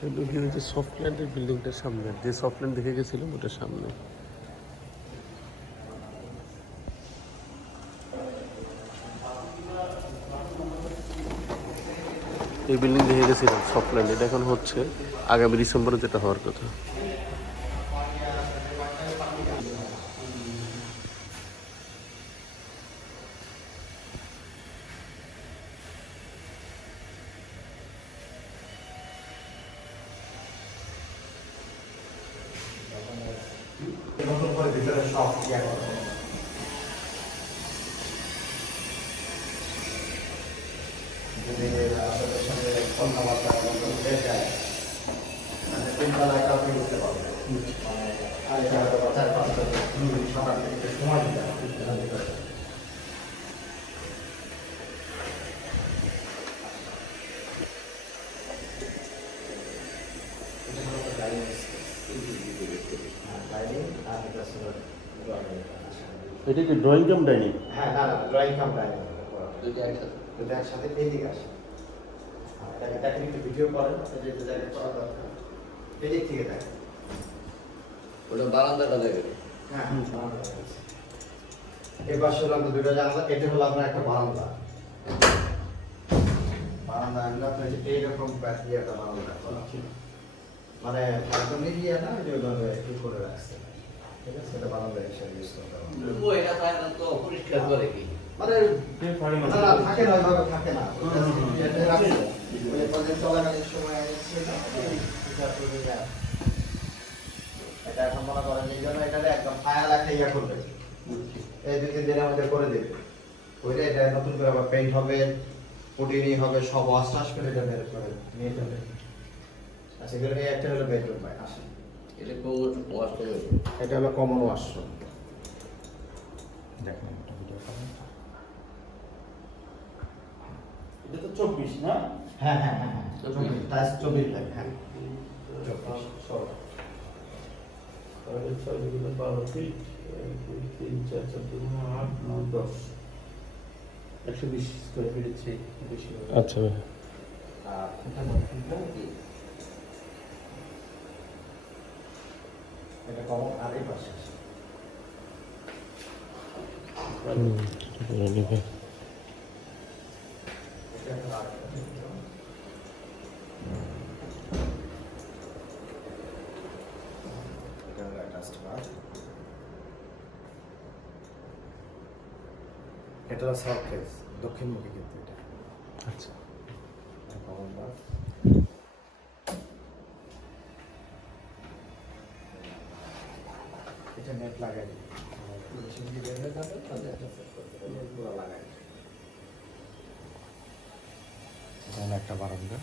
ঢুকি ওই যে সফটল্যান্ডের বিল্ডিংটার সামনে, যে সফটল্যান্ড দেখে গেছিলাম ওটার সামনে। এই বিল্ডিং দেখে গেছিলাম সফটল্যান্ড, এটা এখন হচ্ছে আগামী ডিসেম্বরে যেটা হওয়ার কথা। নতুন করে ভিতরে সব যদি আপনাদের সঙ্গে কথাবার্তা হয়ে যায় মানে তিনতলায় কাউকে উঠতে পারবে মানে চার পাঁচটা সাত আট মিনিট সময় দিতে হবে। এটা কি ড্রয়িং কাম ডাইনিং? হ্যাঁ, না ড্রয়িং কাম ডাইনিং দুটো একসাথে এইদিকে আসে। এটাকে দেখেন একটু ভিডিও করেন, যে জায়গায় করা দরকার এদিক থেকে দেখেন। ওটা বারান্দাটা দেখে। হ্যাঁ, এই পাশে হলো আপনার দুটো জানলা, এটা হলো আপনার একটা বারান্দা। বারান্দা এগুলো আপনার এইরকম ব্যাটারি একটা বারান্দা করা ছিল, মানে একদম ইয়ে না, যে ওইভাবে কি করে রাখছে, ঠিক আছে? এটা বারান্দা হিসেবে ইউজ করতে পারবেন। এটা তো পরিষ্কার করে কি মানে না না থাকে না, ওইভাবে থাকে না। এটা রাখছে ওই প্রজেক্ট চলাকালীন সময় ছিল এটা। এখন মনে করেন এই জন্য এখানে একদম ফায়াল একটা ইয়া করবে, এই 2-3 দিনের মধ্যে করে দেবে। ওইটা এটা নতুন করে আবার পেইন্ট হবে, পুটিনি হবে, সব ওয়াশ টাশ করে এটা বের করে নিয়ে যাবে। আচ্ছা, এগুলো এই একটা হলো বেডরুম ভাই, আসেন। এটা কোন ওয়াশ করে এটা হলো কমন ওয়াশরুম। দেখেন ভিডিও করেন। এটা তো 24 না? হ্যাঁ হ্যাঁ হ্যাঁ হ্যাঁ, 24 লাগে। হ্যাঁ 24 তাহলে 6 গুণ 12 ফিট 3 4 4 8 9 10 120 স্কয়ার ফিটের চেয়ে বেশি হবে। আচ্ছা ভাই, এটা কমন আর এই পাশে আছে। নেবে। এটা একটা আরেকটা bedroom। এটা হলো attached bath। এটা হলো সাউথ ফেস, দক্ষিণমুখী কিন্তু এটা। আচ্ছা, কমন বাথ। এটা নেট লাগাই দিই, মেশিন দিয়ে বের হয়ে যাবে, তাহলে এটা সেট করতে হবে, পুরো লাগাই দিই। এটা হলো একটা বারান্দা।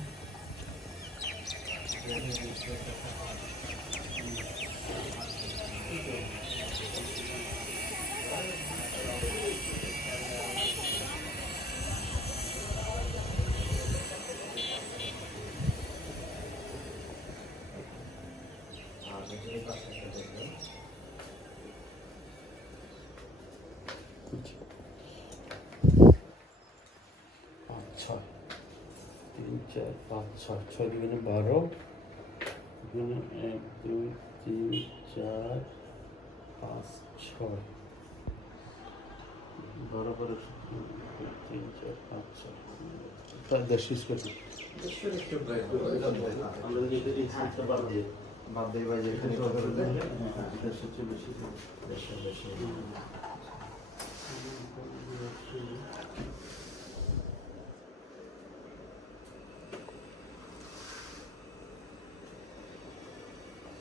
আর নিচের পাশে একটা bedroom। 5 6 3 4 5 6 6 দুগুণে 12 দুগুণে 1 2 3 4 5 6 12 করে 3 4 5 6 প্রায় 10 স্কয়ার ফিট। আমরা যদি এই সিটটা বাদ দিই, বাদ দিয়ে ভাই যেখানে সরকার দেয়, হ্যাঁ এটা সবচেয়ে বেশি বেশি বেশি।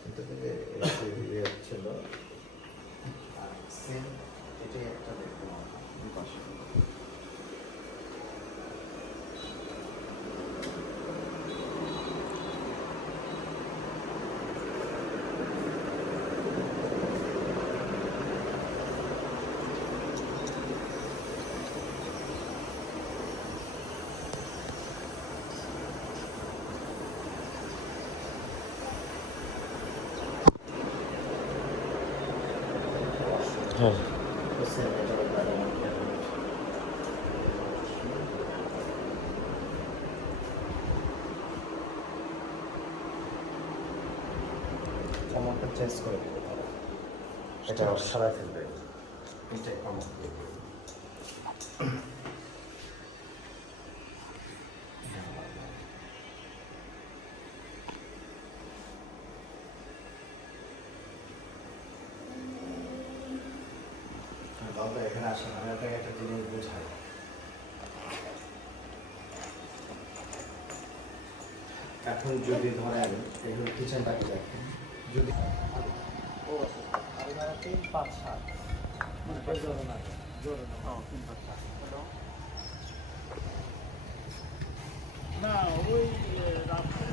এটা থেকে ইয়ে ছিল, আর সেম এটাই একটা দেখতে দুই পাশে। হ্যাঁ সেম এটা চেঞ্জ করে দিবে তারা। এটা সারাই ফেলবে এটাই কম। বাবা এখানে আসেন, আমি আপনাকে একটা জিনিস বোঝাই। এখন যদি ধরেন এগুলো কিচেনটাকে দেখেন, যদি না ওই রাত্রে